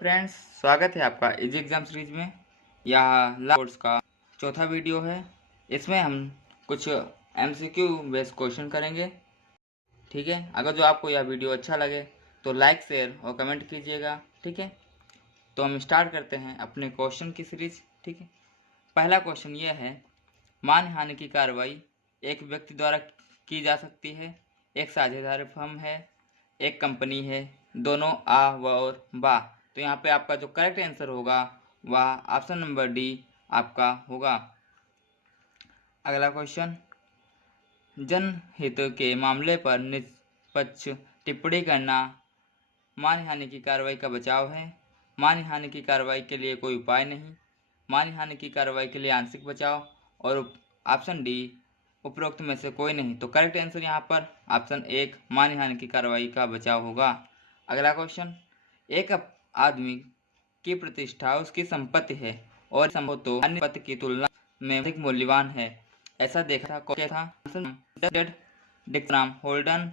Friends, स्वागत है आपका इजी एग्जाम सीरीज में। यह कोर्स का चौथा वीडियो है। इसमें हम कुछ एमसीक्यू बेस्ड क्वेश्चन करेंगे। ठीक है, अगर जो आपको यह वीडियो अच्छा लगे तो लाइक, शेयर और कमेंट कीजिएगा। ठीक है, तो हम स्टार्ट करते हैं अपने क्वेश्चन की सीरीज। ठीक है, पहला क्वेश्चन यह है, मानहानि की कार्रवाई एक व्यक्ति द्वारा की जा सकती है, एक साझेदार फर्म है, एक कंपनी है, दोनों आ व और बा। तो यहाँ पे आपका जो करेक्ट आंसर होगा वह ऑप्शन नंबर डी आपका होगा। अगला क्वेश्चन, जनहित के मामले पर निष्पक्ष टिप्पणी करना मानहानि की कार्रवाई का बचाव है। मानहानि की कार्रवाई के लिए कोई उपाय नहीं, मानहानि की कार्रवाई के लिए आंशिक बचाव, और ऑप्शन डी उपरोक्त में से कोई नहीं। तो करेक्ट आंसर यहाँ पर ऑप्शन एक मानहानि की कार्रवाई का बचाव होगा। अगला क्वेश्चन, एक आदमी की प्रतिष्ठा उसकी संपत्ति है और संभव तो अन्य संपत्ति की तुलना में अधिक मूल्यवान है, ऐसा देखा था। क्या था? डिक्राम होल्डन,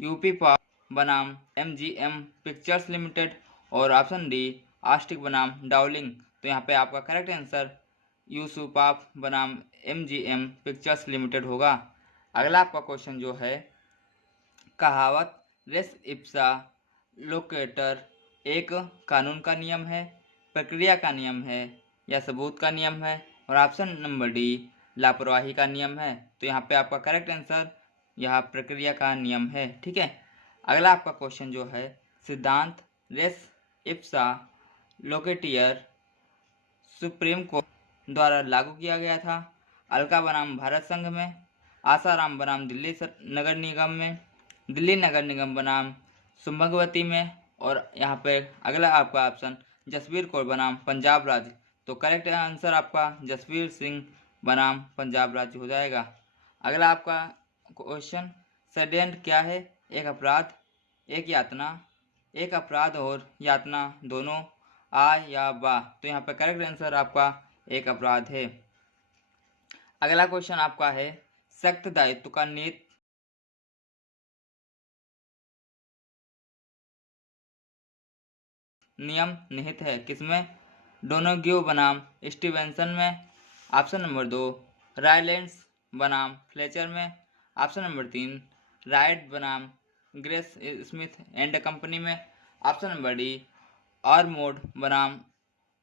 यूपी पाप बनाम एमजीएम पिक्चर्स लिमिटेड, और ऑप्शन डी आस्टिक बनाम डाउलिंग। तो यहाँ पे आपका करेक्ट आंसर यूसुपाप बनाम एमजीएम पिक्चर्स लिमिटेड होगा। अगला आपका क्वेश्चन जो है, कहावत रेस इप्सा लोकेटर एक कानून का नियम है, प्रक्रिया का नियम है, या सबूत का नियम है, और ऑप्शन नंबर डी लापरवाही का नियम है। तो यहाँ पे आपका करेक्ट आंसर यह प्रक्रिया का नियम है। ठीक है, अगला आपका क्वेश्चन जो है, सिद्धांत रेस इप्सा लोकेटियर सुप्रीम कोर्ट द्वारा लागू किया गया था। अलका बनाम भारत संघ में, आसाराम बनाम दिल्ली नगर निगम में, दिल्ली नगर निगम बनाम सुभगवती में, और यहाँ पे अगला आपका ऑप्शन जसवीर कौर बनाम पंजाब राज्य। तो करेक्ट आंसर आपका जसवीर सिंह बनाम पंजाब राज्य हो जाएगा। अगला आपका क्वेश्चन, षड्यंत्र क्या है? एक अपराध, एक यातना, एक अपराध और यातना दोनों, आ या बा। तो यहाँ पे करेक्ट आंसर आपका एक अपराध है। अगला क्वेश्चन आपका है, सख्त दायित्व का नियम निहित है किसमें? डोनोग्यू बनाम स्टीवेंसन में, ऑप्शन नंबर दो रायलेंड्स बनाम फ्लेचर में, ऑप्शन नंबर तीन राइट बनाम ग्रेस स्मिथ एंड कंपनी में, ऑप्शन नंबर डी आर्मोड बनाम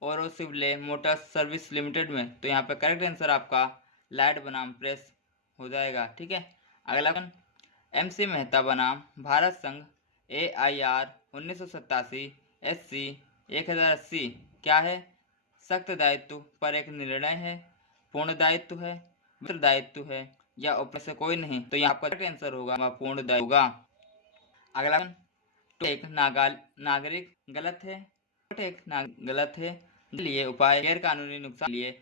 ओरोसिवले मोटर्स सर्विस लिमिटेड में। तो यहाँ पे करेक्ट आंसर आपका लाइट बनाम प्रेस हो जाएगा। ठीक है, अगला MC मेहता बनाम भारत संघ AIR 1987 SC 1080 क्या है? सख्त दायित्व पर एक निर्णय है, पूर्ण दायित्व है, मित्र दायित्व है, या ऊपर से कोई नहीं। तो यहाँ पर करेक्ट आंसर होगा वह पूर्ण दायित्व होगा। अगला तो एक नागरिक गलत है, गलत है लिए उपाय गैर कानूनी नुकसान लिए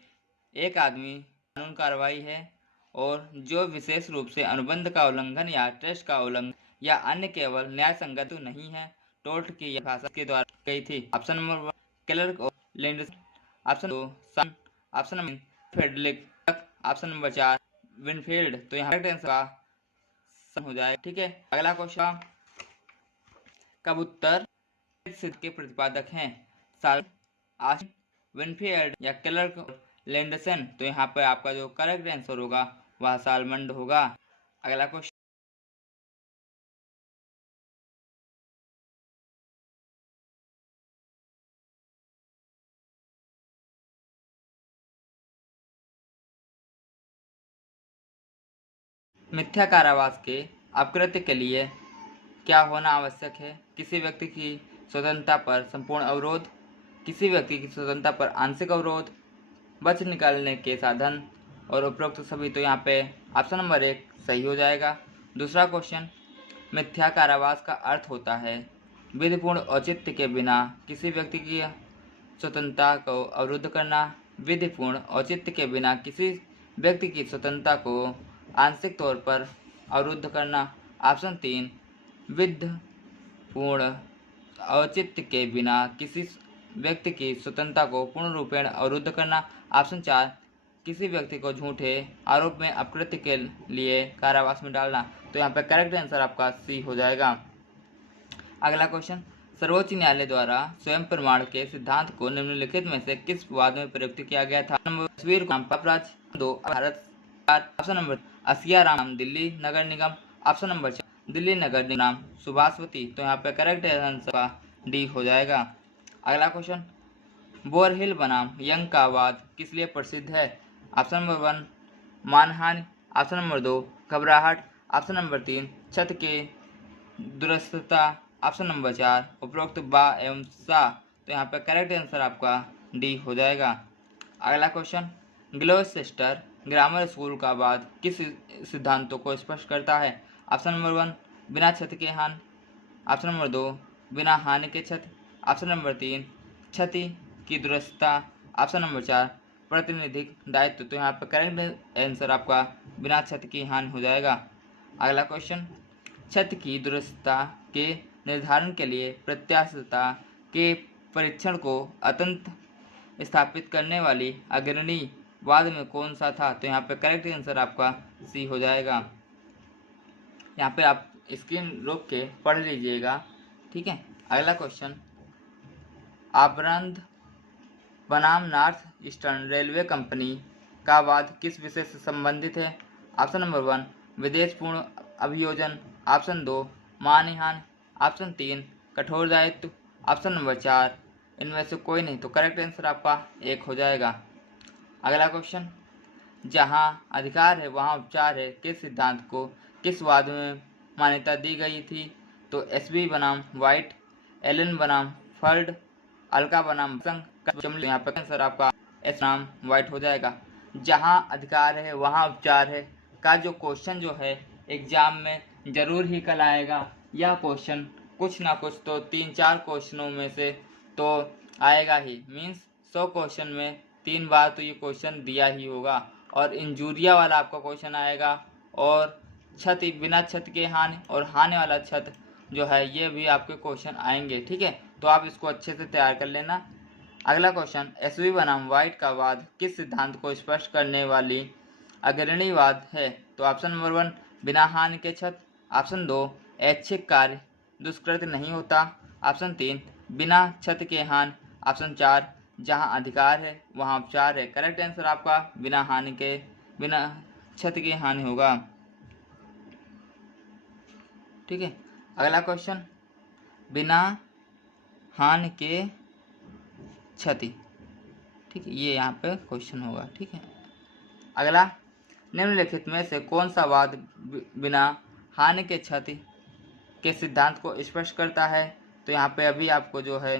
एक आदमी कानून कार्रवाई है, और जो विशेष रूप से अनुबंध का उल्लंघन या ट्रस्ट का उल्लंघन या अन्य केवल न्याय संगत नहीं है। टोर्ट की यह भाषा के द्वारा गई थी। ऑप्शन नंबर वन क्लर्क और लैंडस, ऑप्शन दो सन, ऑप्शन नंबर फेडलिक, ऑप्शन नंबर चार विनफील्ड। तो यहाँ करेक्ट आंसर हो जाए। ठीक है, अगला क्वेश्चन, कबूतर सिद्ध के प्रतिपादक हैं, साल आस्टिन, विनफील्ड या क्लर्क लैंडसन। तो यहाँ पर आपका जो करेक्ट आंसर होगा वह सालमंड होगा। अगला क्वेश्चन, मिथ्या कारावास के अपकृत्य के लिए क्या होना आवश्यक है? किसी व्यक्ति की स्वतंत्रता पर संपूर्ण अवरोध, किसी व्यक्ति की स्वतंत्रता पर आंशिक अवरोध, बच निकालने के साधन, और उपरोक्त सभी। तो यहाँ पे ऑप्शन नंबर एक सही हो जाएगा। दूसरा क्वेश्चन, मिथ्या कारावास का अर्थ होता है विधिपूर्ण औचित्य के बिना किसी व्यक्ति की स्वतंत्रता को अवरुद्ध करना, विधिपूर्ण औचित्य के बिना किसी व्यक्ति की स्वतंत्रता को आंशिक तौर पर अवरुद्ध करना, ऑप्शन तीन विधिपूर्ण औचित्य के बिना किसी व्यक्ति की स्वतंत्रता को पूर्ण रूपेण अवरुद्ध करना, ऑप्शन चार किसी व्यक्ति को झूठे आरोप में अपकृत्य के लिए कारावास में डालना। तो यहाँ पे करेक्ट आंसर आपका सी हो जाएगा। अगला क्वेश्चन, सर्वोच्च न्यायालय द्वारा स्वयं प्रमाण के सिद्धांत को निम्नलिखित में से किस वाद में प्रयुक्त किया गया था? नंबर तस्वीर को पापराज, 2 भारत, ऑप्शन नंबर असिया राम दिल्ली नगर निगम, ऑप्शन नंबर 4 दिल्ली नगर निगम सुभाषवती। तो यहाँ पे करेक्ट आंसर का डी हो जाएगा। अगला क्वेश्चन, बोरहिल बनाम यंग का वाद किस लिए प्रसिद्ध है? ऑप्शन नंबर 1 मानहानि, ऑप्शन नंबर 2 घबराहट, ऑप्शन नंबर 3 छत के दुरस्थता, ऑप्शन नंबर 4 उपरोक्त बा एवं सा। तो यहाँ पे करेक्ट आंसर आपका डी हो जाएगा। अगला क्वेश्चन, ग्लोसेस्टर ग्रामर स्कूल का वाद किस सिद्धांतों को स्पष्ट करता है? ऑप्शन नंबर 1 बिना छत के हानि, ऑप्शन नंबर 2 बिना हानि के छत, ऑप्शन नंबर 3 क्षति की दुरस्थता, ऑप्शन नंबर 4 प्रतिनिधिक दायित्व। तो यहाँ पर करेक्ट आंसर आपका बिना छत की हानि हो जाएगा। अगला क्वेश्चन, छत की दुरस्थता के निर्धारण के लिए प्रत्यास्थता के परीक्षण को अत्यंत स्थापित करने वाली अग्रणी वाद में कौन सा था? तो यहाँ पे करेक्ट आंसर आपका सी हो जाएगा। यहाँ पे आप स्क्रीन रोक के पढ़ लीजिएगा, ठीक है। अगला क्वेश्चन, आबरंद बनाम नॉर्थ ईस्टर्न रेलवे कंपनी का वाद किस विषय से संबंधित है? ऑप्शन नंबर 1 विदेशपूर्ण अभियोजन, ऑप्शन 2 मानहानि, ऑप्शन 3 कठोर दायित्व, ऑप्शन नंबर 4 इनमें से कोई नहीं। तो करेक्ट आंसर आपका 1 हो जाएगा। अगला क्वेश्चन, जहां अधिकार है वहां उपचार है के सिद्धांत को किस वाद में मान्यता दी गई थी? तो एसबी बनाम वाइट, एलन बनाम फर्ड, अलका बनाम संघ। यहाँ पर आंसर आपका एस नाम वाइट हो जाएगा। जहां अधिकार है वहां उपचार है का जो क्वेश्चन जो है एग्जाम में जरूर ही कल आएगा। यह क्वेश्चन कुछ ना कुछ तो 3-4 क्वेश्चनों में से तो आएगा ही। मीन्स 100 क्वेश्चन में 3 बार तो ये क्वेश्चन दिया ही होगा। और इंजूरिया वाला आपका क्वेश्चन आएगा, और छत बिना छत के हानि और हानि वाला छत जो है ये भी आपके क्वेश्चन आएंगे, ठीक है। तो आप इसको अच्छे से तैयार कर लेना। अगला क्वेश्चन, एसवी बनाम वाइट का वाद किस सिद्धांत को स्पष्ट करने वाली अग्रणी वाद है? तो ऑप्शन नंबर 1 बिना हानि के छत, ऑप्शन 2 ऐच्छिक कार्य दुष्कृत नहीं होता, ऑप्शन 3 बिना छत के हानि, ऑप्शन 4 जहां अधिकार है वहां उपचार है। करेक्ट आंसर आपका बिना छत के हानि होगा, ठीक है। अगला क्वेश्चन, बिना हानि के क्षति, ठीक है, ये यहाँ पे क्वेश्चन होगा, ठीक है। अगला, निम्नलिखित में से कौन सा वाद बिना हानि के क्षति के सिद्धांत को स्पष्ट करता है? तो यहाँ पे अभी आपको जो है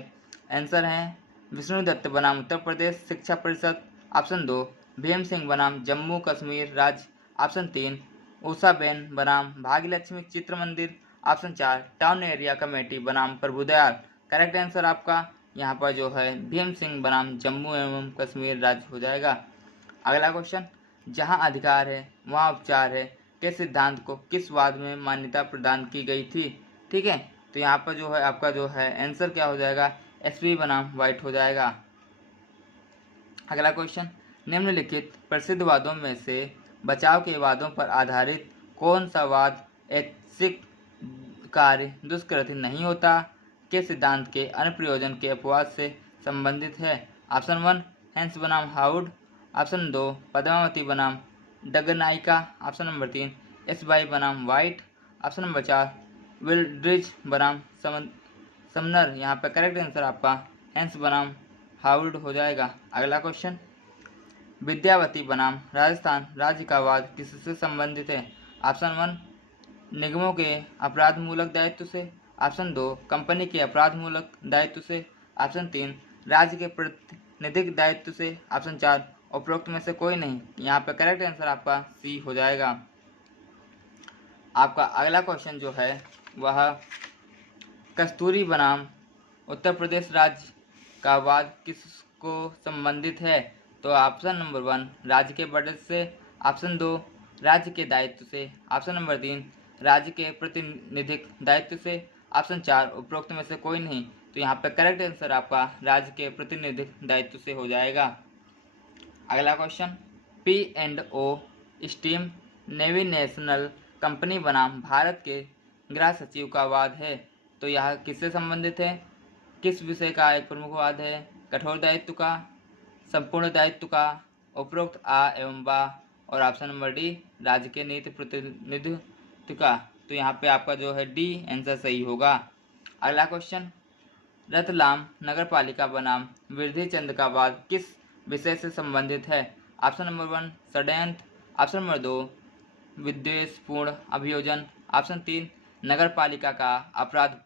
आंसर है विष्णु दत्त बनाम उत्तर प्रदेश शिक्षा परिषद, ऑप्शन 2 भीम सिंह बनाम जम्मू कश्मीर राज्य, ऑप्शन 3 उषाबेन बनाम भाग्यलक्ष्मी चित्र मंदिर, ऑप्शन 4 टाउन एरिया कमेटी बनाम प्रभुदयाल। करेक्ट आंसर आपका यहाँ पर जो है भीम सिंह बनाम जम्मू एवं कश्मीर राज्य हो जाएगा। अगला क्वेश्चन, जहाँ अधिकार है वहाँ उपचार है के सिद्धांत को किस वाद में मान्यता प्रदान की गई थी? ठीक है, तो यहाँ पर जो है आपका जो है आंसर क्या हो जाएगा? एसपी बनाम वाइट हो जाएगा। अगला क्वेश्चन, निम्नलिखित प्रसिद्ध वादों में से बचाव के वादों पर आधारित कौन सा वाद ऐच्छिक कार्य दुष्कृत नहीं होता के सिद्धांत के अनुप्रयोजन के अपवाद से संबंधित है? ऑप्शन 1 हैंस बनाम हाउड, ऑप्शन 2 पद्मावती बनाम डगनाइका, ऑप्शन नंबर 3 एस बाई बनाम वाइट, ऑप्शन नंबर 4 विल्ड्रिज बनाम समनर। यहाँ पर करेक्ट आंसर आपका हैंस बनाम हाउड हो जाएगा। अगला क्वेश्चन, विद्यावती बनाम राजस्थान राज्य का वाद किससे संबंधित है? ऑप्शन 1 निगमों के अपराध मूलक दायित्व से, ऑप्शन 2 कंपनी के अपराध मूलक दायित्व से, ऑप्शन 3 राज्य के प्रतिनिधिक दायित्व से, ऑप्शन 4 उपरोक्त में से कोई नहीं। यहाँ पे करेक्ट आंसर आपका सी हो जाएगा। आपका अगला क्वेश्चन जो है वह कस्तूरी बनाम उत्तर प्रदेश राज्य का वाद किसको संबंधित है? तो ऑप्शन नंबर 1 राज्य के बजट से, ऑप्शन 2 राज्य के दायित्व से, ऑप्शन नंबर 3 राज्य के प्रतिनिधिक दायित्व से, ऑप्शन 4 उपरोक्त में से कोई नहीं। तो यहाँ पे करेक्ट आंसर आपका राज्य के प्रतिनिधिक दायित्व से हो जाएगा। अगला question, P&O steam navigational company बनाम भारत के गृह सचिव का वाद है, तो यह किससे संबंधित है? किस विषय का एक प्रमुख वाद है? कठोर दायित्व का, संपूर्ण दायित्व का, उपरोक्त आ एवं बा, और ऑप्शन नंबर डी राज्य के नीति प्रतिनिधित्व का। तो यहाँ पे आपका जो है डी आंसर सही होगा। अगला क्वेश्चन, रतलाम नगर पालिका बनाम वृद्धि चंद का वाद किस विषय से संबंधित है? ऑप्शन नंबर 1 षड्यंत्र, ऑप्शन नंबर 2 विद्वेषपूर्ण अभियोजन, ऑप्शन 3 नगर पालिका का अपराध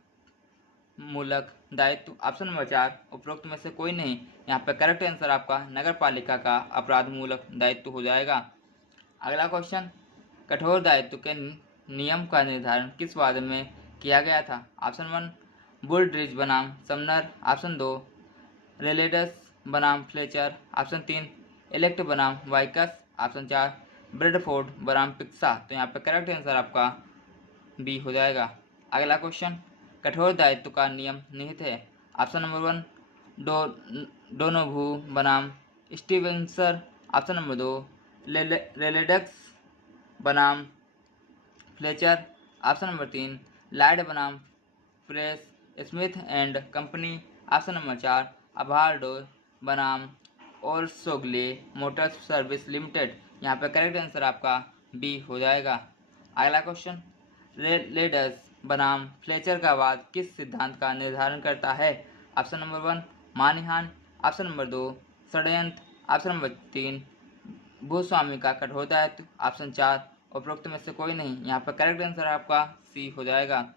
मूलक दायित्व, ऑप्शन नंबर 4 उपरोक्त में से कोई नहीं। यहाँ पे करेक्ट आंसर आपका नगर पालिका का अपराध मूलक दायित्व हो जाएगा। अगला क्वेश्चन, कठोर दायित्व के नियम का निर्धारण किस वाद में किया गया था? ऑप्शन 1 बुलड्रिज बनाम समनर, ऑप्शन 2 रेलेडस बनाम फ्लेचर, ऑप्शन 3 इलेक्ट बनाम वाइकस, ऑप्शन 4 ब्रेडफोर्ड बनाम पिक्सा। तो यहाँ पे करेक्ट आंसर आपका बी हो जाएगा। अगला क्वेश्चन, कठोर दायित्व का नियम निहित है? ऑप्शन नंबर 1 डोनोवू बनाम स्टीवेंसर, ऑप्शन नंबर 2 रेलेडक्स बनाम फ्लेचर, ऑप्शन नंबर 3 लाइड बनाम press Smith and company, option number 4 अभारडो बनाम ओरसोग्ले मोटर्स सर्विस लिमिटेड। यहाँ पे करेक्ट आंसर आपका बी हो जाएगा। अगला क्वेश्चन, रेलेडस बनाम फ्लेचर का वाद किस सिद्धांत का निर्धारण करता है? ऑप्शन नंबर 1 मानहानि, ऑप्शन नंबर 2 षड्यंत्र, ऑप्शन नंबर 3 भूस्वामी का कठोर दायित्व, ऑप्शन 4 उपरोक्त में से कोई नहीं। यहाँ पर करेक्ट आंसर आपका सी हो जाएगा।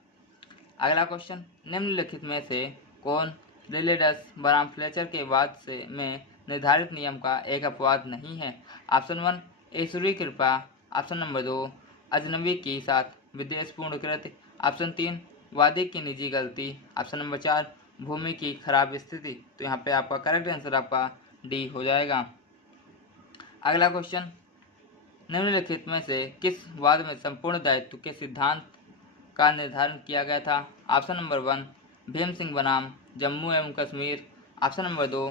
अगला क्वेश्चन, निम्नलिखित में से कौन रेलेडस बनाम फ्लेचर के वाद से में निर्धारित नियम का एक अपवाद नहीं है? ऑप्शन 1 ईश्वरीय कृपा, ऑप्शन नंबर 2 अजनबी के साथ विद्वेषपूर्ण कृत्य, ऑप्शन 3 वादी की निजी गलती, ऑप्शन नंबर 4 भूमि की खराब स्थिति। तो यहाँ पे आपका करेक्ट आंसर आपका डी हो जाएगा। अगला क्वेश्चन, निम्नलिखित में से किस वाद में संपूर्ण दायित्व के सिद्धांत का निर्धारण किया गया था? ऑप्शन नंबर 1 भीम सिंह बनाम जम्मू एवं कश्मीर, ऑप्शन नंबर 2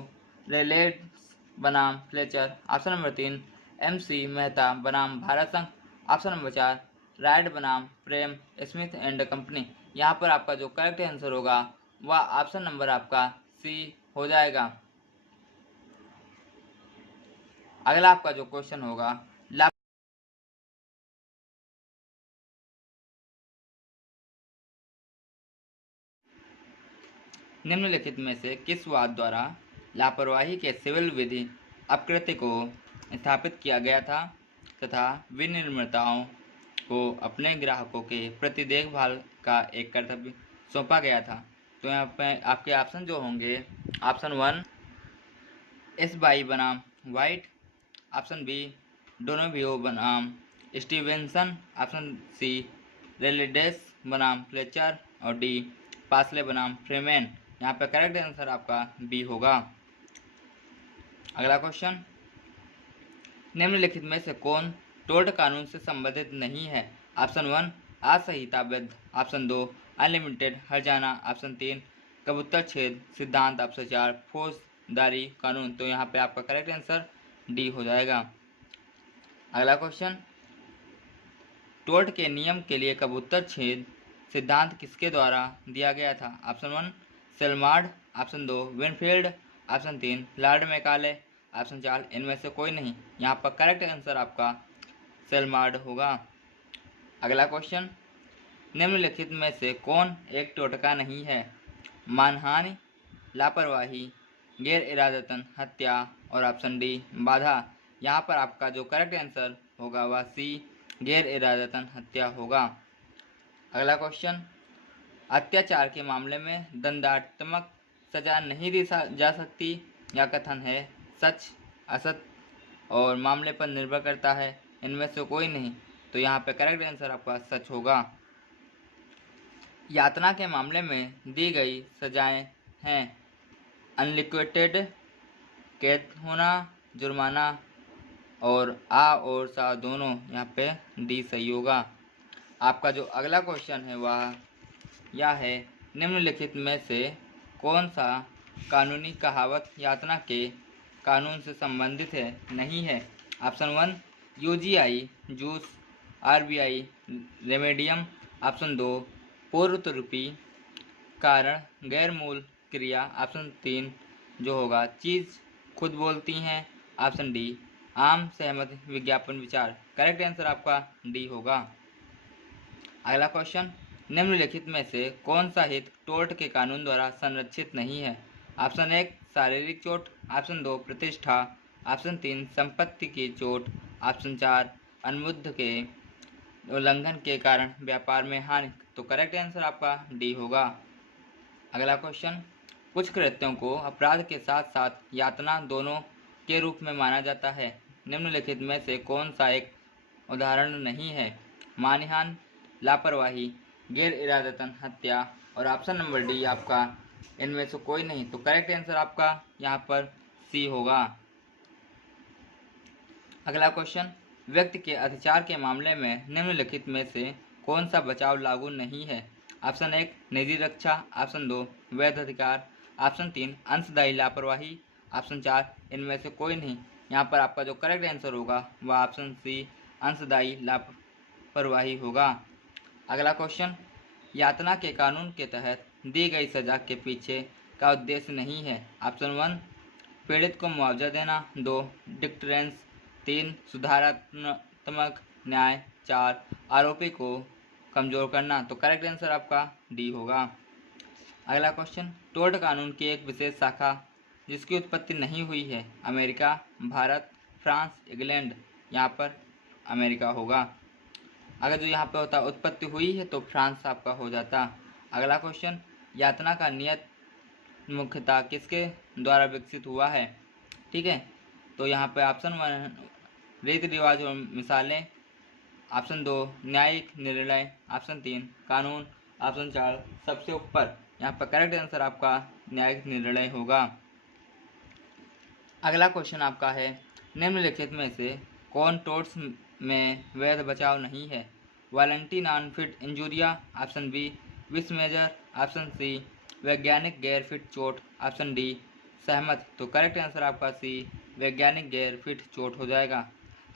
रेलेड्स बनाम Fletcher, option number 3 MC Mehta बनाम भारत संघ, ऑप्शन नंबर 4 राइड बनाम प्रेम स्मिथ एंड कंपनी। यहाँ पर आपका जो करेक्ट आंसर होगा वह ऑप्शन नंबर आपका सी हो जाएगा। अगला आपका जो क्वेश्चन होगा, निम्नलिखित में से किस वाद द्वारा लापरवाही के सिविल विधि अपकृत्य को स्थापित किया गया था तथा विनिर्माताओं को अपने ग्राहकों के प्रति देखभाल का एक कर्तव्य सौंपा गया था? तो यहाँ पे आपके ऑप्शन जो होंगे, ऑप्शन 1 एस बाई बनाम वाइट, ऑप्शन बी डोनोवियो बनाम स्टीवेंसन, ऑप्शन सी रेलेडेस बनाम फ्लेचर, और डी पासले बनाम फ्रेमेन। यहाँ पे करेक्ट आंसर आपका बी होगा। अगला क्वेश्चन, निम्नलिखित में से कौन टोर्ट कानून से संबंधित नहीं है? ऑप्शन 1 असंहिताबद्ध, ऑप्शन 2 अनलिमिटेड हर्जाना, ऑप्शन 3 कबूतर छेद सिद्धांत, ऑप्शन 4 फौजदारी कानून। तो यहाँ पे आपका करेक्ट आंसर डी हो जाएगा। अगला क्वेश्चन, टोर्ट के नियम के लिए कबूतर छेद सिद्धांत किसके द्वारा दिया गया था? ऑप्शन 1 सेलमार्ड, option 2 Winfield, option 3 Lord Macaulay, option 4 इनमें से कोई नहीं। यहाँ पर करेक्ट आंसर आपका सेलमार्ड होगा। अगला क्वेश्चन, निम्नलिखित में से कौन एक टोटका नहीं है? मानहानि, लापरवाही, गैर इरादतन हत्या, और ऑप्शन डी बाधा। यहाँ पर आपका जो करेक्ट आंसर होगा वह सी गैर इरादतन हत्या होगा। अगला क्वेश्चन, अत्याचार के मामले में दंडात्मक सजा नहीं दी जा सकती यह कथन है सच, असत और मामले पर निर्भर करता है, इनमें से कोई नहीं। तो यहाँ पे करेक्ट आंसर आपका सच होगा। यातना के मामले में दी गई सजाएं हैं अनलिक्विडेटेड कैद होना, जुर्माना और और सा दोनों। यहाँ पे डी सही होगा। आपका जो अगला क्वेश्चन है वह यह है, निम्नलिखित में से कौन सा कानूनी कहावत यातना के कानून से संबंधित है नहीं है? Option 1 UGI juice, RBI Remedium, option 2 पूर्वरूपी कारण गैर मूल क्रिया, ऑप्शन 3 जो होगा चीज़ खुद बोलती हैं, ऑप्शन डी आम सहमति विज्ञापन विचार। करेक्ट आंसर आपका डी होगा। अगला क्वेश्चन, निम्नलिखित में से कौन सा हित टोर्ट के कानून द्वारा संरक्षित नहीं है? ऑप्शन 1 शारीरिक चोट, ऑप्शन 2 प्रतिष्ठा, ऑप्शन 3 संपत्ति की चोट, ऑप्शन 4 अनुबंध के उल्लंघन के कारण व्यापार में हानि। तो करेक्ट आंसर आपका डी होगा। अगला क्वेश्चन, कुछ कृत्यों को अपराध के साथ साथ यातना दोनों के रूप में माना जाता है। निम्नलिखित में से कौन सा एक उदाहरण नहीं है? मानहानि, लापरवाही, गैर इरादतन हत्या और ऑप्शन नंबर डी आपका इनमें से कोई नहीं। तो करेक्ट आंसर आपका यहाँ पर सी होगा। अगला क्वेश्चन, व्यक्ति के अधिकार के मामले में निम्नलिखित में से कौन सा बचाव लागू नहीं है? ऑप्शन 1 निजी रक्षा, ऑप्शन 2 वैध अधिकार, ऑप्शन 3 अंशदायी लापरवाही, ऑप्शन 4 इनमें से कोई नहीं। यहाँ पर आपका जो करेक्ट आंसर होगा वह ऑप्शन सी अंशदायी लापरवाही होगा। अगला क्वेश्चन, यातना के कानून के तहत दी गई सजा के पीछे का उद्देश्य नहीं है। ऑप्शन 1 पीड़ित को मुआवजा देना, 2 डिटरेंस, 3 सुधारात्मक न्याय, 4 आरोपी को कमजोर करना। तो करेक्ट आंसर आपका डी होगा। अगला क्वेश्चन, टोर्ट कानून की एक विशेष शाखा जिसकी उत्पत्ति नहीं हुई है। America, Bharat, France, England. यहाँ पर अमेरिका होगा। अगर जो यहाँ पे होता उत्पत्ति हुई है तो फ्रांस आपका हो जाता। अगला क्वेश्चन, यातना का नियत मुख्यतः किसके द्वारा विकसित हुआ है? ठीक है, तो यहाँ पे ऑप्शन 1 रीति रिवाज और मिसालें, ऑप्शन 2 न्यायिक निर्णय, ऑप्शन 3 कानून, ऑप्शन 4 सबसे ऊपर। यहाँ पर करेक्ट आंसर आपका न्यायिक निर्णय होगा। अगला क्वेश्चन आपका है, निम्नलिखित में से कौन टोर्ट्स में वैध बचाव नहीं है? वारंटी नॉन फिट इंजुरिया, ऑप्शन बी विश मेजर, ऑप्शन सी वैज्ञानिक गैर फिट चोट, ऑप्शन डी सहमत। तो करेक्ट आंसर आपका सी वैज्ञानिक गैर फिट चोट हो जाएगा।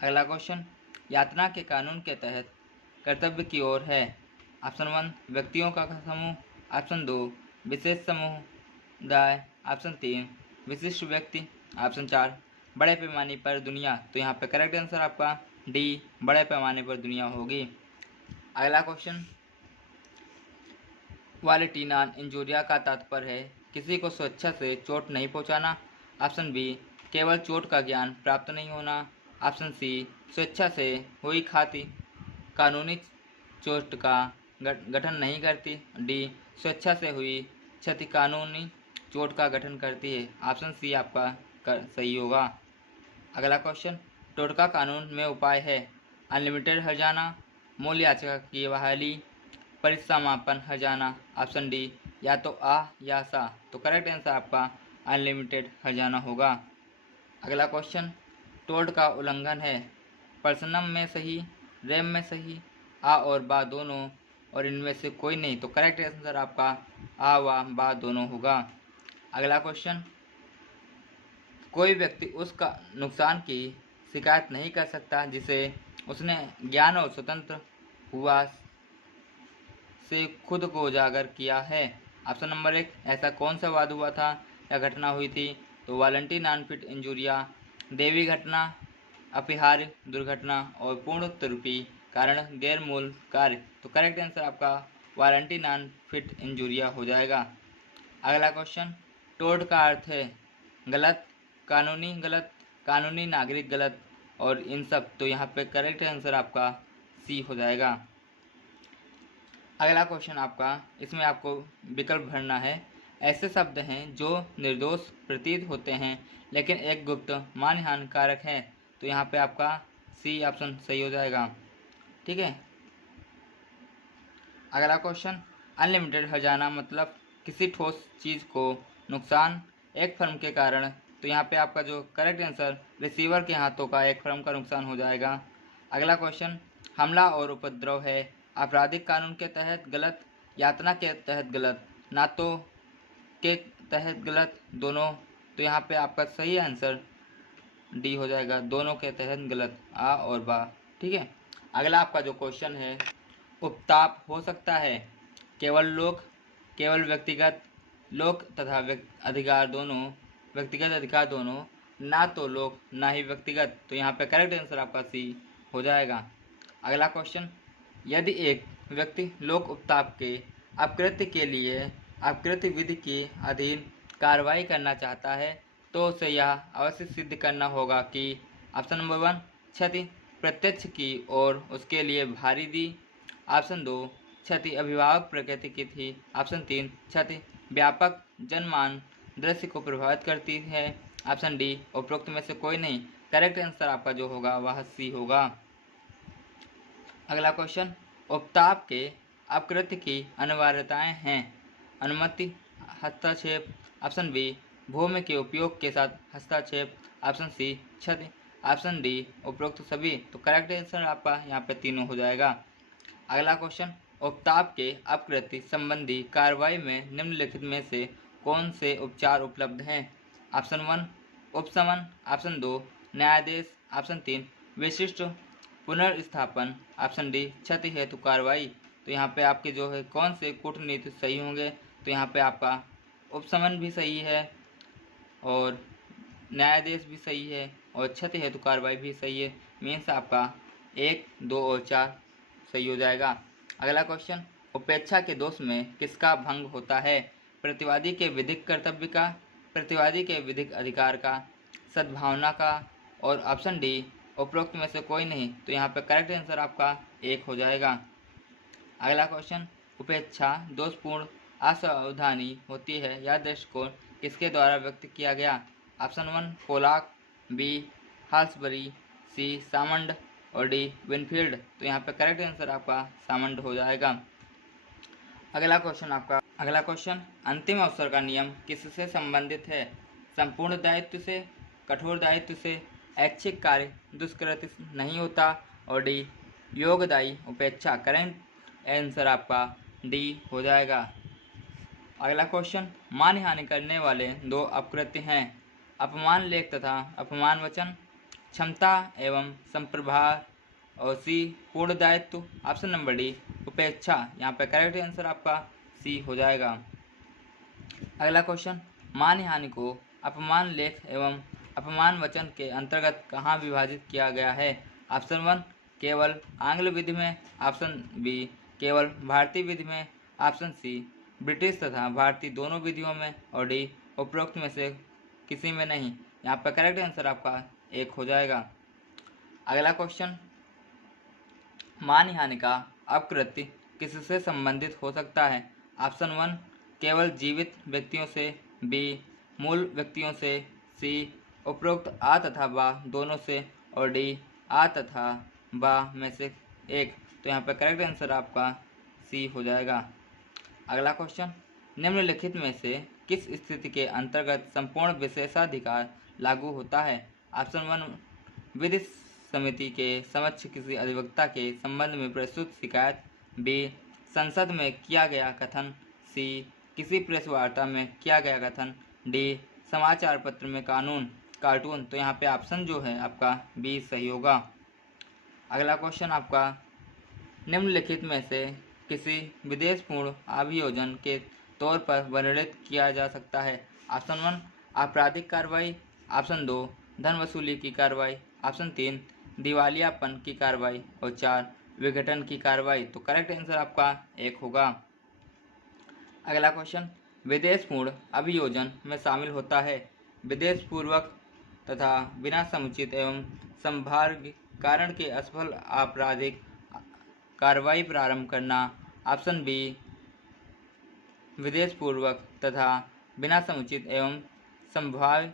अगला क्वेश्चन, यातना के कानून के तहत कर्तव्य की ओर है। ऑप्शन 1 व्यक्तियों का समूह, ऑप्शन 2 विशेष समुदाय, ऑप्शन 3 विशिष्ट व्यक्ति, ऑप्शन 4 बड़े पैमाने पर दुनिया। तो यहाँ पे करेक्ट आंसर आपका डी बड़े पैमाने पर दुनिया होगी। अगला क्वेश्चन, क्वालिटी नॉन इंजूरिया का तात्पर्य है किसी को स्वेच्छा से चोट नहीं पहुंचाना, ऑप्शन बी केवल चोट का ज्ञान प्राप्त नहीं होना, ऑप्शन सी स्वेच्छा से हुई खाती कानूनी चोट का गठन नहीं करती, डी स्वेच्छा से हुई क्षति कानूनी चोट का गठन करती है। ऑप्शन सी आपका सही होगा। अगला क्वेश्चन, टोटका कानून में उपाय है अनलिमिटेड हर्जाना, मूल याचिका की बहाली, परिसमापन हर्जाना, ऑप्शन डी या तो आ या सा। तो करेक्ट आंसर आपका अनलिमिटेड हर्जाना होगा। अगला क्वेश्चन, टोर्ट का उल्लंघन है पर्सनम में सही, रेम में सही, आ और बा दोनों और इनमें से कोई नहीं। तो करेक्ट आंसर आपका आ व बा दोनों होगा। अगला क्वेश्चन, कोई व्यक्ति उसका नुकसान की शिकायत नहीं कर सकता जिसे उसने ज्ञान और स्वतंत्र हुआ से खुद को उजागर किया है। ऑप्शन नंबर 1 ऐसा कौन सा वाद हुआ था या घटना हुई थी? तो वारंटी नॉन फिट इंजुरिया, देवी घटना, अपरिहार्य दुर्घटना और पूर्ण त्रुटि कारण गैर मूल कार्य। तो करेक्ट आंसर आपका वारंटी नॉन फिट इंजुरिया हो जाएगा। अगला क्वेश्चन, टोर्ट का अर्थ है गलत, गलत, कानूनी नागरिक गलत और इन सब। तो यहाँ पे करेक्ट आंसर आपका सी हो जाएगा। अगला क्वेश्चन आपका, इसमें आपको विकल्प भरना है। ऐसे शब्द हैं जो निर्दोष प्रतीत होते हैं लेकिन एक गुप्त मानहानि कारक है। तो यहाँ पे आपका सी ऑप्शन सही हो जाएगा। ठीक है। अगला क्वेश्चन, अनलिमिटेड हर्जाना मतलब किसी ठोस चीज़ को नुकसान एक फर्म के कारण। तो यहाँ पे आपका जो करेक्ट आंसर रिसीवर के हाथों का एक फर्म का नुकसान हो जाएगा। अगला क्वेश्चन, हमला और उपद्रव है आपराधिक कानून के तहत गलत, यातना के तहत गलत, नातों के तहत गलत, दोनों। तो यहाँ पे आपका सही आंसर डी हो जाएगा, दोनों के तहत गलत, आ और बा। ठीक है। अगला आपका जो क्वेश्चन है, उपताप हो सकता है केवल लोग, केवल व्यक्तिगत, लोक तथा अधिकार दोनों, व्यक्तिगत अधिकार दोनों, ना तो लोक ना ही व्यक्तिगत। तो यहाँ पे करेक्ट आंसर आपका सी हो जाएगा। अगला क्वेश्चन, यदि एक व्यक्ति लोक उपताप के अपकृत्य के लिए अपकृत्य विधि के अधीन कार्रवाई करना चाहता है तो उसे यह अवश्य सिद्ध करना होगा कि ऑप्शन नंबर 1 क्षति प्रत्यक्ष की और उसके लिए भारी दी, ऑप्शन 2 क्षति अभिभावक प्रकृति की थी, ऑप्शन 3 क्षति व्यापक जनमान दृश्य को प्रभावित करती है, ऑप्शन डी उपरोक्त में से कोई नहीं। करेक्ट आंसर आपका जो होगा वह सी होगा। अगला क्वेश्चन, उपताप के अपकृत्य की अनिवार्यताएं हैं। अनुमति, हस्तक्षेप, ऑप्शन बी भूमि के उपयोग के साथ हस्तक्षेप, ऑप्शन सी क्षति, ऑप्शन डी उपरोक्त सभी। तो करेक्ट आंसर आपका यहाँ पे तीनों हो जाएगा। अगला क्वेश्चन, उपताप के अपकृत्य संबंधी कार्रवाई में निम्नलिखित में से कौन से उपचार उपलब्ध हैं। ऑप्शन 1 उपशमन, ऑप्शन 2 न्यायादेश, ऑप्शन 3 विशिष्ट पुनर्स्थापन, ऑप्शन डी क्षति हेतु कार्रवाई। तो यहाँ पे आपके जो है कौन से कूटनीति सही होंगे। तो यहाँ पे आपका उपशमन भी सही है और न्यायादेश भी सही है और क्षति हेतु कार्रवाई भी सही है। मीन्स आपका 1, 2 और 4 सही हो जाएगा। अगला क्वेश्चन, उपेक्षा के दोष में किसका भंग होता है। प्रतिवादी के विधिक कर्तव्य का, प्रतिवादी के विधिक अधिकार का, सद्भावना का, और ऑप्शन डी उपरोक्त में से कोई नहीं। तो यहाँ पे करेक्ट आंसर आपका 1 हो जाएगा। अगला क्वेश्चन, उपेक्षा दोषपूर्ण असावधानी होती है यह दृष्टिकोण किसके द्वारा व्यक्त किया गया। ऑप्शन 1 पोलाक, बी हाल्सबरी, सी सामंड और डी विनफील्ड। तो यहाँ पे करेक्ट आंसर आपका सामंड हो जाएगा। अगला क्वेश्चन, अंतिम अवसर का नियम किससे संबंधित है। संपूर्ण दायित्व से, कठोर दायित्व से, ऐच्छिक कार्य दुष्कृत्य नहीं होता, और डी योगदायी उपेक्षा। करेक्ट आंसर आपका डी हो जाएगा। अगला क्वेश्चन, मानहानि करने वाले 2 अपकृत्य हैं। अपमान लेख तथा अपमान वचन, क्षमता एवं संप्रभार, और सी पूर्ण दायित्व। ऑप्शन नंबर डी उपेक्षा। यहाँ पे करेक्ट आंसर आपका सी हो जाएगा। अगला क्वेश्चन, मानहानि को अपमान लेख एवं अपमान वचन के अंतर्गत कहाँ विभाजित किया गया है। ऑप्शन 1 केवल आंग्ल विधि में, ऑप्शन बी केवल भारतीय विधि में, ऑप्शन सी ब्रिटिश तथा भारतीय दोनों विधियों में, और डी उपरोक्त में से किसी में नहीं। यहाँ पर करेक्ट आंसर आपका 1 हो जाएगा। अगला क्वेश्चन, मानहानि का अपकृत्य किससे संबंधित हो सकता है। ऑप्शन 1 केवल जीवित व्यक्तियों से, बी मूल व्यक्तियों से, सी उपरोक्त आ तथा बा दोनों से, और डी आ तथा बा में से एक। तो यहाँ पर करेक्ट आंसर आपका सी हो जाएगा। अगला क्वेश्चन, निम्नलिखित में से किस स्थिति के अंतर्गत संपूर्ण विशेषाधिकार लागू होता है। ऑप्शन 1 विधि समिति के समक्ष किसी अधिवक्ता के संबंध में प्रस्तुत शिकायत, बी संसद में किया गया कथन, सी किसी प्रेस वार्ता में किया गया कथन, डी समाचार पत्र में कार्टून। तो यहाँ पे ऑप्शन जो है आपका बी सही होगा। अगला क्वेश्चन आपका, निम्नलिखित में से किसी विदेशपूर्ण अभियोजन के तौर पर वर्णित किया जा सकता है। ऑप्शन 1 आपराधिक कार्रवाई, ऑप्शन 2 धन वसूली की कार्रवाई, ऑप्शन 3 दिवालियापन की कार्रवाई, और 4 विघटन की कार्रवाई। तो करेक्ट आंसर आपका 1 होगा। अगला क्वेश्चन, विदेशपूर्ण अभियोजन में शामिल होता है विदेशपूर्वक तथा बिना समुचित एवं संभाव्य कारण के असफल आपराधिक कार्रवाई प्रारंभ करना, ऑप्शन बी विदेशपूर्वक तथा बिना समुचित एवं संभाव्य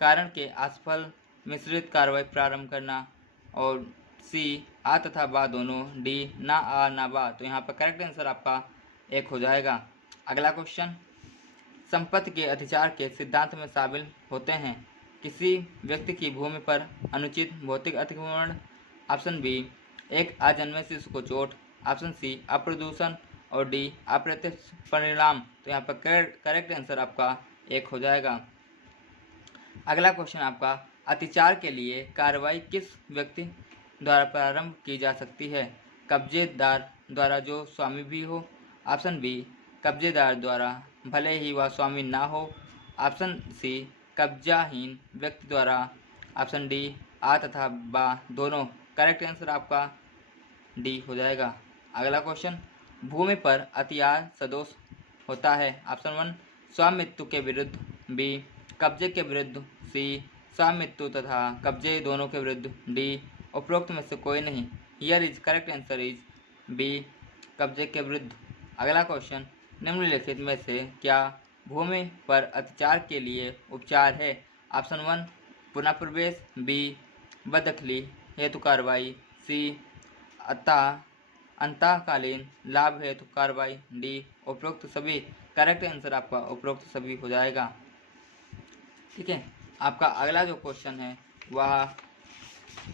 कारण के असफल मिश्रित कार्रवाई प्रारंभ करना, और सी आ तथा बा दोनों, डी ना आ ना बा। तो यहाँ पर करेक्ट आंसर आपका 1 हो जाएगा। अगला क्वेश्चन, संपत्ति के अधिचार के सिद्धांत में शामिल होते हैं किसी व्यक्ति की भूमि पर अनुचित भौतिक अतिक्रमण, ऑप्शन बी एक अजन्मे शिशु को चोट, ऑप्शन सी अप्रदूषण, और डी अप्रत्यक्ष परिणाम। तो यहाँ पर करेक्ट आंसर आपका 1 हो जाएगा। अगला क्वेश्चन आपका, अतिचार के लिए कार्रवाई किस व्यक्ति द्वारा प्रारंभ की जा सकती है। कब्जेदार द्वारा जो स्वामी भी हो, ऑप्शन बी कब्जेदार द्वारा भले ही वह स्वामी ना हो। ऑप्शन सी कब्जाहीन व्यक्ति द्वारा। ऑप्शन डी आ तथा बा दोनों। करेक्ट आंसर आपका डी हो जाएगा। अगला क्वेश्चन, भूमि पर अतियार सदोष होता है। ऑप्शन 1 स्वामित्व के विरुद्ध, बी कब्जे के विरुद्ध, सी स्वामित्व तथा कब्जे दोनों के विरुद्ध, डी उपरोक्त में से कोई नहीं। Here is correct answer is B कब्जे के विरुद्ध। अगला क्वेश्चन, निम्नलिखित में से क्या भूमि पर अत्याचार के लिए उपचार है। ऑप्शन 1 पुनः प्रवेश, बी बदखली हेतु कार्रवाई, सी अंतःकालीन लाभ हेतु कार्रवाई, डी उपरोक्त सभी। करेक्ट आंसर आपका उपरोक्त सभी हो जाएगा। ठीक है, आपका अगला जो क्वेश्चन है वह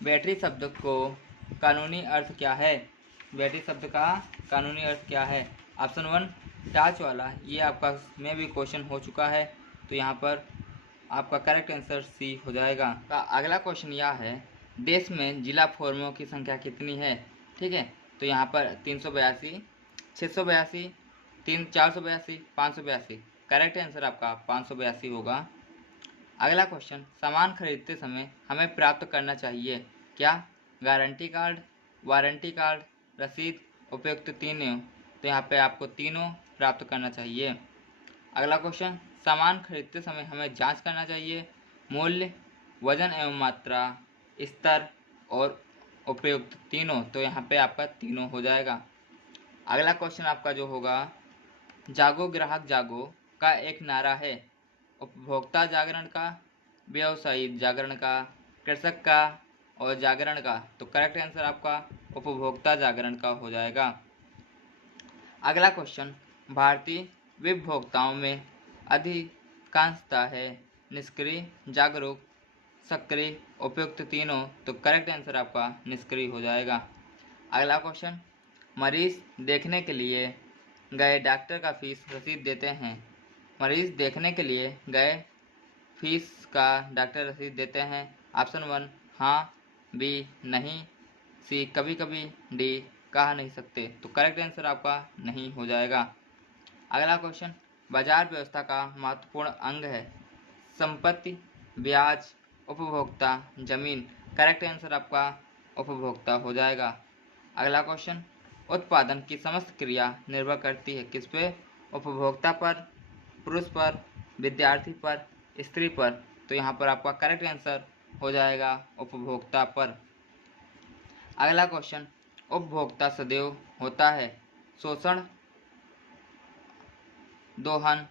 बैटरी शब्द को कानूनी अर्थ क्या है। बैटरी शब्द का कानूनी अर्थ क्या है। ऑप्शन 1 टार्च वाला, ये आपका में भी क्वेश्चन हो चुका है, तो यहाँ पर आपका करेक्ट आंसर सी हो जाएगा। का अगला क्वेश्चन यह है, देश में जिला फोरमों की संख्या कितनी है। ठीक है, तो यहाँ पर 382, 682, 482, 582। करेक्ट आंसर आपका 582 होगा। अगला क्वेश्चन, सामान खरीदते समय हमें प्राप्त करना चाहिए क्या। गारंटी कार्ड, वारंटी कार्ड, रसीद, उपयुक्त तीनों। तो यहाँ पे आपको तीनों प्राप्त करना चाहिए। अगला क्वेश्चन, सामान खरीदते समय हमें जांच करना चाहिए मूल्य, वजन एवं मात्रा, स्तर और उपयुक्त तीनों। तो यहाँ पे आपका तीनों हो जाएगा। अगला क्वेश्चन आपका जो होगा, जागो ग्राहक जागो का एक नारा है। उपभोक्ता जागरण का, व्यवसायी जागरण का, कृषक का और जागरण का। तो करेक्ट आंसर आपका उपभोक्ता जागरण का हो जाएगा। अगला क्वेश्चन, भारतीय उपभोक्ताओं में अधिकांशता है निष्क्रिय, जागरूक, सक्रिय, उपयुक्त तीनों। तो करेक्ट आंसर आपका निष्क्रिय हो जाएगा। अगला क्वेश्चन, मरीज देखने के लिए गए डॉक्टर का फीस रसीद देते हैं। मरीज देखने के लिए गए फीस का डॉक्टर रसीद देते हैं। ऑप्शन 1 हाँ, बी नहीं, सी कभी कभी, डी कहा नहीं सकते। तो करेक्ट आंसर आपका नहीं हो जाएगा। अगला क्वेश्चन, बाजार व्यवस्था का महत्वपूर्ण अंग है संपत्ति, ब्याज, उपभोक्ता, जमीन। करेक्ट आंसर आपका उपभोक्ता हो जाएगा। अगला क्वेश्चन, उत्पादन की समस्त क्रिया निर्भर करती है किस पे। उपभोक्ता पर, पुरुष पर, विद्यार्थी पर, स्त्री पर। तो यहाँ पर आपका करेक्ट आंसर हो जाएगा उपभोक्ता पर। अगला क्वेश्चन, उपभोक्ता सदैव होता है शोषण, दोहन,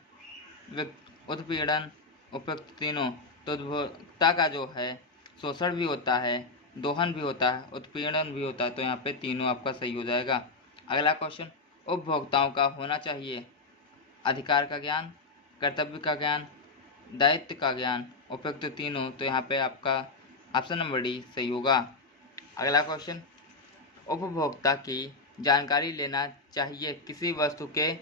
उत्पीड़न, उपयुक्त तीनों। तो उपभोक्ता का जो है शोषण भी होता है, दोहन भी होता है, उत्पीड़न भी होता है। तो यहाँ पे तीनों आपका सही हो जाएगा। अगला क्वेश्चन, उपभोक्ताओं का होना चाहिए अधिकार का ज्ञान, कर्तव्य का ज्ञान, दायित्व का ज्ञान, उपयुक्त तीनों। तो यहाँ पे आपका ऑप्शन नंबर डी सही होगा। अगला क्वेश्चन, उपभोक्ता की जानकारी लेना चाहिए किसी वस्तु के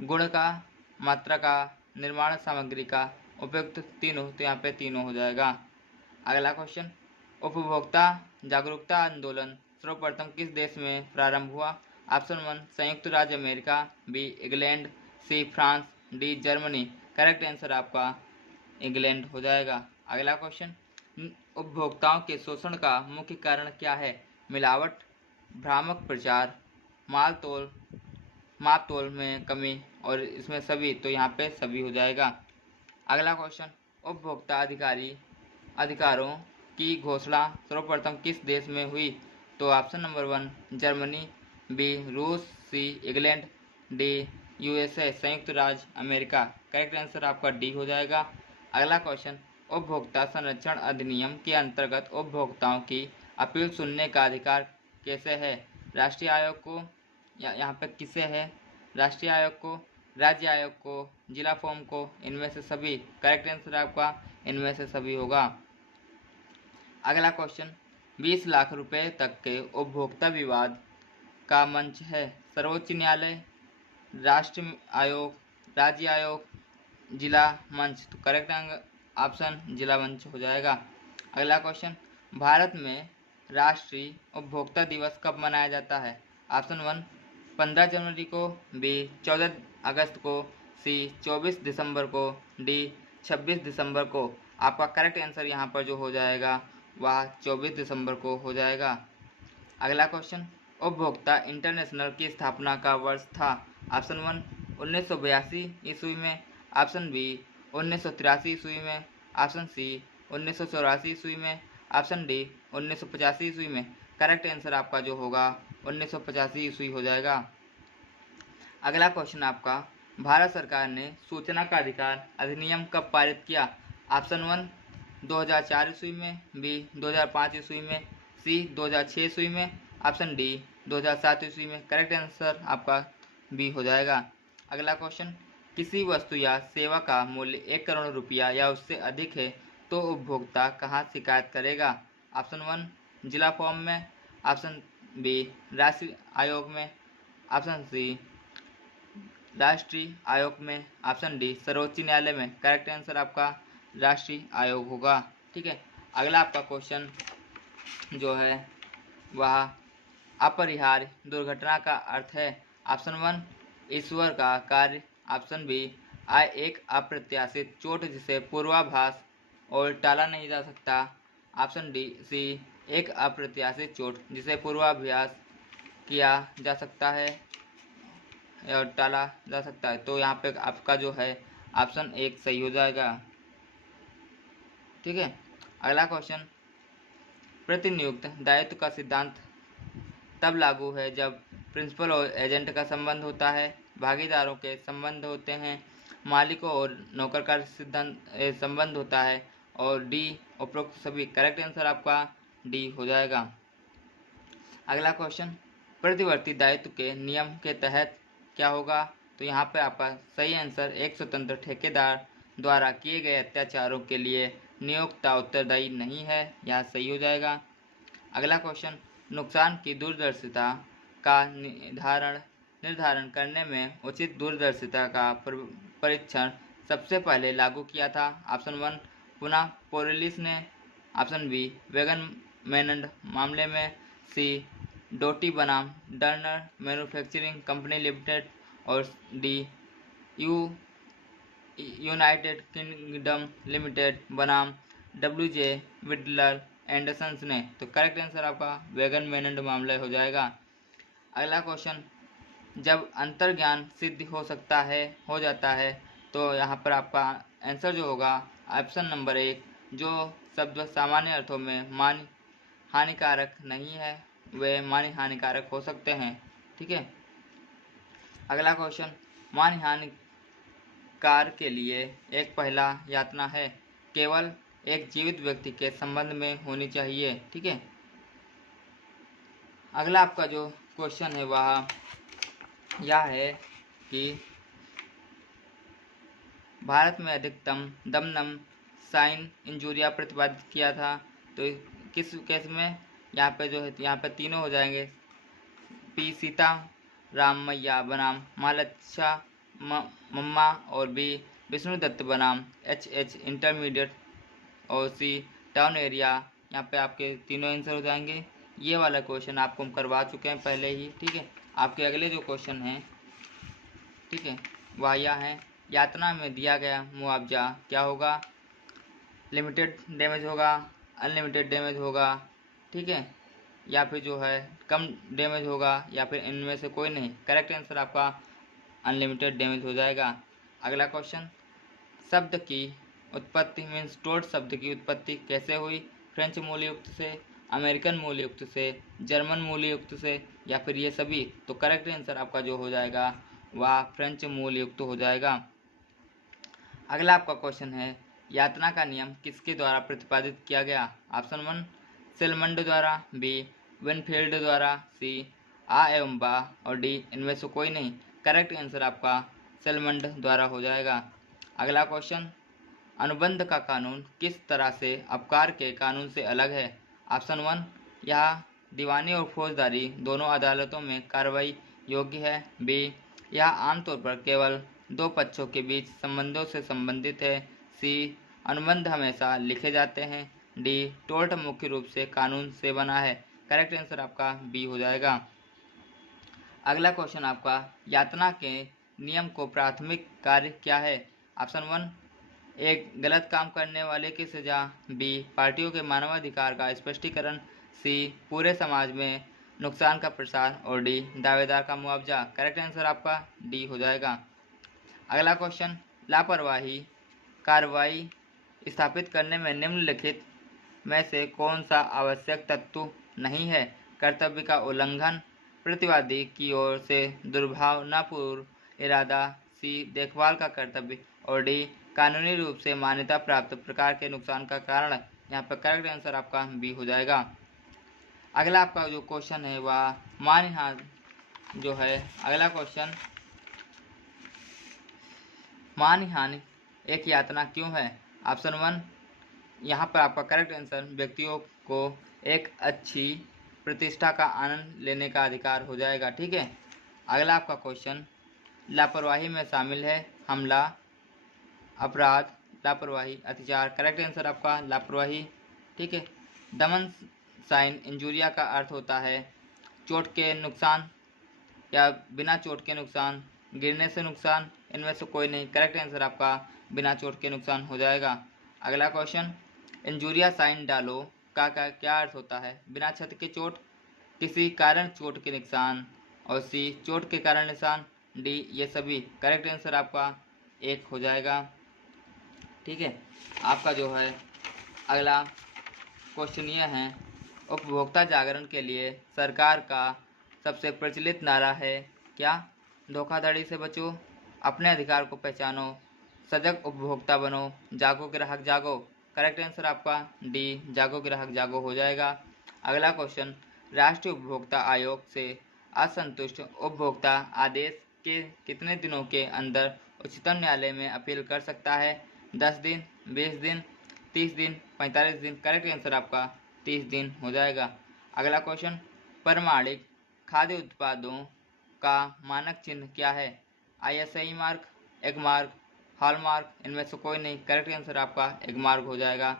गुण का, मात्रा का, निर्माण सामग्री का, उपयुक्त तीनों। तो यहाँ पे तीनों हो जाएगा। अगला क्वेश्चन, उपभोक्ता जागरूकता आंदोलन सर्वप्रथम किस देश में प्रारंभ हुआ। ऑप्शन 1 संयुक्त राज्य अमेरिका, B England, C France, D Germany. Correct answer आपका इंग्लैंड हो जाएगा। अगला क्वेश्चन, उपभोक्ताओं के शोषण का मुख्य कारण क्या है। मिलावट, भ्रामक प्रचार, माप तोल में कमी और इसमें सभी। तो यहाँ पे सभी हो जाएगा। अगला क्वेश्चन, उपभोक्ता अधिकारों की घोषणा सर्वप्रथम किस देश में हुई। तो ऑप्शन नंबर 1 जर्मनी, बी रूस, सी इंग्लैंड, डी यूएसए संयुक्त राज्य अमेरिका। करेक्ट आंसर आपका डी हो जाएगा। अगला क्वेश्चन, उपभोक्ता संरक्षण अधिनियम के अंतर्गत उपभोक्ताओं की अपील सुनने का अधिकार कैसे है। राष्ट्रीय आयोग को, यहाँ पे किसे है, राष्ट्रीय आयोग को, राज्य आयोग को, जिला फॉर्म को, इनमें से सभी। करेक्ट आंसर आपका इनमें से सभी होगा। अगला क्वेश्चन, 20 लाख रुपए तक के उपभोक्ता विवाद का मंच है सर्वोच्च न्यायालय, राष्ट्र आयोग, राज्य आयोग, जिला मंच। तो करेक्ट ऑप्शन जिला मंच हो जाएगा। अगला क्वेश्चन, भारत में राष्ट्रीय उपभोक्ता दिवस कब मनाया जाता है। ऑप्शन 1 15 जनवरी को, बी 14 अगस्त को, सी 24 दिसंबर को, डी 26 दिसंबर को। आपका करेक्ट आंसर यहाँ पर जो हो जाएगा वह 24 दिसंबर को हो जाएगा। अगला क्वेश्चन, उपभोक्ता इंटरनेशनल की स्थापना का वर्ष था। ऑप्शन 1 1982 ईस्वी में, ऑप्शन बी 1983 ईस्वी में, ऑप्शन सी 1984 ईस्वी में, ऑप्शन डी 1985 ईस्वी में। करेक्ट आंसर आपका जो होगा 1985 ईस्वी हो जाएगा। अगला क्वेश्चन आपका, भारत सरकार ने सूचना का अधिकार अधिनियम कब पारित किया। ऑप्शन 1 2004 ईस्वी में, बी 2005 ईस्वी में, सी 2006 ईस्वी में, ऑप्शन डी 2007 ईस्वी में। करेक्ट आंसर आपका बी हो जाएगा। अगला क्वेश्चन, किसी वस्तु या सेवा का मूल्य 1 करोड़ रुपया या उससे अधिक है तो उपभोक्ता कहाँ शिकायत करेगा। ऑप्शन 1 जिला फॉर्म में, ऑप्शन बी राष्ट्रीय आयोग में, ऑप्शन सी राष्ट्रीय आयोग में, ऑप्शन डी सर्वोच्च न्यायालय में। करेक्ट आंसर आपका राष्ट्रीय आयोग होगा। ठीक है, अगला आपका क्वेश्चन जो है वह अपरिहार्य दुर्घटना का अर्थ है। ऑप्शन 1 ईश्वर का कार्य, ऑप्शन बी एक अप्रत्याशित चोट जिसे पूर्वाभास और टाला नहीं जा सकता, ऑप्शन डी सी एक अप्रत्याशित चोट जिसे पूर्वाभ्यास किया जा सकता है और टाला जा सकता है। तो यहाँ पे आपका जो है ऑप्शन 1 सही हो जाएगा। ठीक है, अगला क्वेश्चन, प्रतिनियुक्त दायित्व का सिद्धांत तब लागू है जब प्रिंसिपल और एजेंट का संबंध होता है, भागीदारों के संबंध होते हैं, मालिकों और नौकर का संबंध होता है, और डी उपरोक्त सभी। करेक्ट आंसर आपका डी हो जाएगा। अगला क्वेश्चन, प्रतिवर्ती दायित्व के नियम के तहत क्या होगा। तो यहाँ पे आपका सही आंसर एक स्वतंत्र ठेकेदार द्वारा किए गए अत्याचारों के लिए नियोक्ता उत्तरदायी नहीं है, यह सही हो जाएगा। अगला क्वेश्चन, नुकसान की दूरदर्शिता का निर्धारण करने में उचित दूरदर्शिता का परीक्षण सबसे पहले लागू किया था। ऑप्शन 1 पुनः पोरेलिस ने, ऑप्शन बी वेगन मेनंड मामले में, सी डोटी बनाम टर्नर मैन्युफैक्चरिंग कंपनी लिमिटेड, और डी यूनाइटेड किंगडम लिमिटेड बनाम WJ विडलर एंडरसन्स ने। तो करेक्ट आंसर आपका वेगन मेनंड मामला हो जाएगा। अगला क्वेश्चन, जब अंतर्ज्ञान सिद्ध हो जाता है तो यहाँ पर आपका आंसर जो होगा ऑप्शन नंबर 1 जो शब्द सामान्य अर्थों में मान हानिकारक नहीं है वे मान हानिकारक हो सकते हैं। ठीक है, अगला क्वेश्चन, मान हानिकार के लिए एक पहला यातना है केवल एक जीवित व्यक्ति के संबंध में होनी चाहिए। ठीक है, अगला आपका जो क्वेश्चन है वह यह है कि भारत में अधिकतम दमनम साइन इंजुरिया प्रतिपादित किया था। तो किस केस में, यहाँ पे जो है यहाँ पे तीनों हो जाएंगे, पी सीता राम मैया बनाम महालच्छा मम्मा, और बी विष्णुदत्त बनाम HH इंटरमीडिएट, और सी टाउन एरिया। यहाँ पे आपके तीनों आंसर हो जाएंगे। ये वाला क्वेश्चन आपको हम करवा चुके हैं पहले ही। ठीक है, आपके अगले जो क्वेश्चन हैं, ठीक है, वह यह है, यातना में दिया गया मुआवजा क्या होगा। लिमिटेड डैमेज होगा, अनलिमिटेड डैमेज होगा, ठीक है, या फिर जो है कम डैमेज होगा, या फिर इनमें से कोई नहीं। करेक्ट आंसर आपका अनलिमिटेड डैमेज हो जाएगा। अगला क्वेश्चन, शब्द की उत्पत्ति मीन्स टोट शब्द की उत्पत्ति कैसे हुई। फ्रेंच मूलयुक्त से, अमेरिकन मूलयुक्त से, जर्मन मूलयुक्त से, या फिर ये सभी। तो करेक्ट आंसर आपका जो हो जाएगा वह फ्रेंच मूलयुक्त हो जाएगा। अगला आपका क्वेश्चन है, यातना का नियम किसके द्वारा प्रतिपादित किया गया। ऑप्शन 1 सेलमंड द्वारा, बी विनफील्ड द्वारा, सी आ एवं बा, और डी इनमें से कोई नहीं। करेक्ट आंसर आपका सेलमंड द्वारा हो जाएगा। अगला क्वेश्चन, अनुबंध का कानून किस तरह से अपकार के कानून से अलग है। ऑप्शन 1 यह दीवानी और फौजदारी दोनों अदालतों में कार्रवाई योग्य है, बी यह आमतौर पर केवल दो पक्षों के बीच संबंधों से संबंधित है, सी अनुबंध हमेशा लिखे जाते हैं, डी टोर्ट मुख्य रूप से कानून से बना है। करेक्ट आंसर आपका बी हो जाएगा। अगला क्वेश्चन आपका, यातना के नियम को प्राथमिक कार्य क्या है? ऑप्शन 1 एक गलत काम करने वाले की सजा, बी पार्टियों के मानवाधिकार का स्पष्टीकरण, सी पूरे समाज में नुकसान का प्रसार और डी दावेदार का मुआवजा। करेक्ट आंसर आपका डी हो जाएगा। अगला क्वेश्चन, लापरवाही कार्रवाई स्थापित करने में निम्नलिखित में से कौन सा आवश्यक तत्व नहीं है? कर्तव्य का उल्लंघन, प्रतिवादी की ओर से दुर्भावनापूर्ण इरादा, सी देखभाल का कर्तव्य और डी कानूनी रूप से मान्यता प्राप्त प्रकार के नुकसान का कारण। यहाँ पर करेक्ट आंसर आपका बी हो जाएगा। अगला आपका जो क्वेश्चन है वह मानहानि जो है, अगला क्वेश्चन, मानहानि एक यातना क्यों है? ऑप्शन 1 यहाँ पर आपका करेक्ट आंसर व्यक्तियों को एक अच्छी प्रतिष्ठा का आनंद लेने का अधिकार हो जाएगा। ठीक है। अगला आपका क्वेश्चन, लापरवाही में शामिल है हमला, अपराध, लापरवाही, अत्याचार। करेक्ट आंसर आपका लापरवाही। ठीक है। दमन साइन इंजुरिया का अर्थ होता है चोट के नुकसान या बिना चोट के नुकसान, गिरने से नुकसान, इनमें से कोई नहीं। करेक्ट आंसर आपका बिना चोट के नुकसान हो जाएगा। अगला क्वेश्चन, इंजुरिया साइन डालो का क्या अर्थ होता है? बिना क्षति के चोट, किसी कारण चोट के नुकसान और सी चोट के कारण निशान, डी ये सभी। करेक्ट आंसर आपका एक हो जाएगा। ठीक है। आपका जो है अगला क्वेश्चन यह है, उपभोक्ता जागरण के लिए सरकार का सबसे प्रचलित नारा है क्या? धोखाधड़ी से बचो, अपने अधिकार को पहचानो, सजग उपभोक्ता बनो, जागो ग्राहक जागो। करेक्ट आंसर आपका डी जागो ग्राहक जागो हो जाएगा। अगला क्वेश्चन, राष्ट्रीय उपभोक्ता आयोग से असंतुष्ट उपभोक्ता आदेश के कितने दिनों के अंदर उच्चतम न्यायालय में अपील कर सकता है? 10 दिन, 20 दिन, 30 दिन, 45 दिन। करेक्ट आंसर आपका 30 दिन हो जाएगा। अगला क्वेश्चन, प्रमाणिक खाद्य उत्पादों का मानक चिन्ह क्या है? ISI mark, egg mark, hallmark, इनमें से कोई नहीं। करेक्ट आंसर आपका एग मार्क हो जाएगा।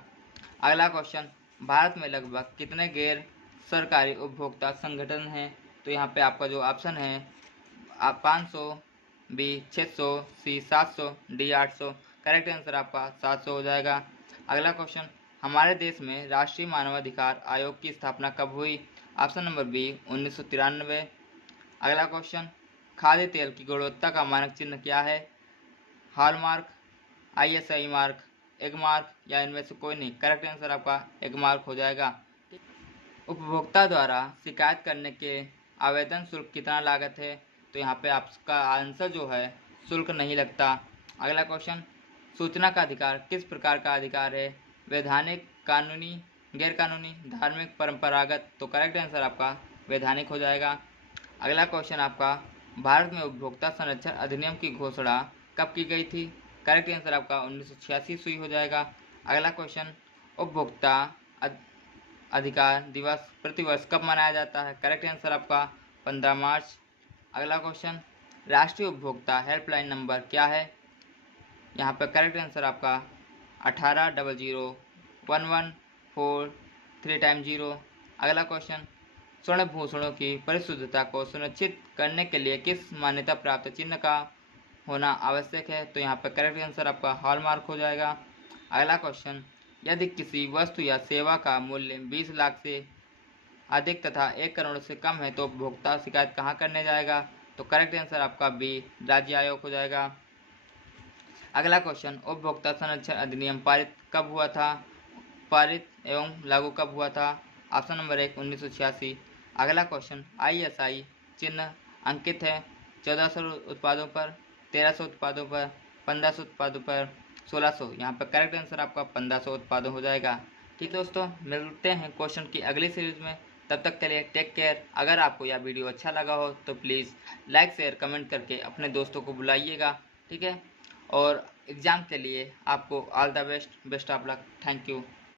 अगला क्वेश्चन, भारत में लगभग कितने गैर सरकारी उपभोक्ता संगठन हैं? तो यहाँ पे आपका जो ऑप्शन है 500, बी 600, सी 700, डी 800। करेक्ट आंसर आपका 700 हो जाएगा। अगला क्वेश्चन, हमारे देश में राष्ट्रीय मानवाधिकार आयोग की स्थापना कब हुई? Option number B 1993। अगला क्वेश्चन, खाद्य तेल की गुणवत्ता का मानक चिन्ह क्या है? Hallmark, ISI mark, egg mark या इनमें से कोई नहीं। करेक्ट आंसर आपका एग मार्क हो जाएगा। उपभोक्ता द्वारा शिकायत करने के आवेदन शुल्क कितना लागत है? तो यहाँ पे आपका आंसर जो है शुल्क नहीं लगता। अगला क्वेश्चन, सूचना का अधिकार किस प्रकार का अधिकार है? वैधानिक, कानूनी, गैर कानूनी, धार्मिक, परंपरागत। तो करेक्ट आंसर आपका वैधानिक हो जाएगा। अगला क्वेश्चन आपका, भारत में उपभोक्ता संरक्षण अधिनियम की घोषणा कब की गई थी? करेक्ट आंसर आपका 1986 ईस्वी हो जाएगा। अगला क्वेश्चन, उपभोक्ता अधिकार दिवस प्रतिवर्ष कब मनाया जाता है? करेक्ट आंसर आपका 15 मार्च। अगला क्वेश्चन, राष्ट्रीय उपभोक्ता हेल्पलाइन नंबर क्या है? यहाँ पर करेक्ट आंसर आपका 18001143 अगला क्वेश्चन, स्वर्ण भूषणों की परिशुद्धता को सुनिश्चित करने के लिए किस मान्यता प्राप्त चिन्ह का होना आवश्यक है? तो यहाँ पर करेक्ट आंसर आपका हॉलमार्क हो जाएगा। अगला क्वेश्चन, यदि किसी वस्तु या सेवा का मूल्य 20 लाख से अधिक तथा 1 करोड़ से कम है तो उपभोक्ता शिकायत कहाँ करने जाएगा? तो करेक्ट आंसर आपका बी राज्य आयोग हो जाएगा। अगला क्वेश्चन, उपभोक्ता संरक्षण अधिनियम पारित कब हुआ था? पारित एवं लागू कब हुआ था? Option number 1 1986। अगला क्वेश्चन, ISI चिन्ह अंकित है 1400 उत्पादों पर, 1300 उत्पादों पर, 1500 उत्पादों पर, 1600। यहाँ पर करेक्ट आंसर आपका 1500 उत्पादों हो जाएगा। ठीक दोस्तों, मिलते हैं क्वेश्चन की अगली सीरीज में। तब तक के लिए टेक केयर। अगर आपको यह वीडियो अच्छा लगा हो तो प्लीज़ लाइक शेयर कमेंट करके अपने दोस्तों को बुलाइएगा। ठीक है। और एग्ज़ाम के लिए आपको all the best, best of luck. Thank you.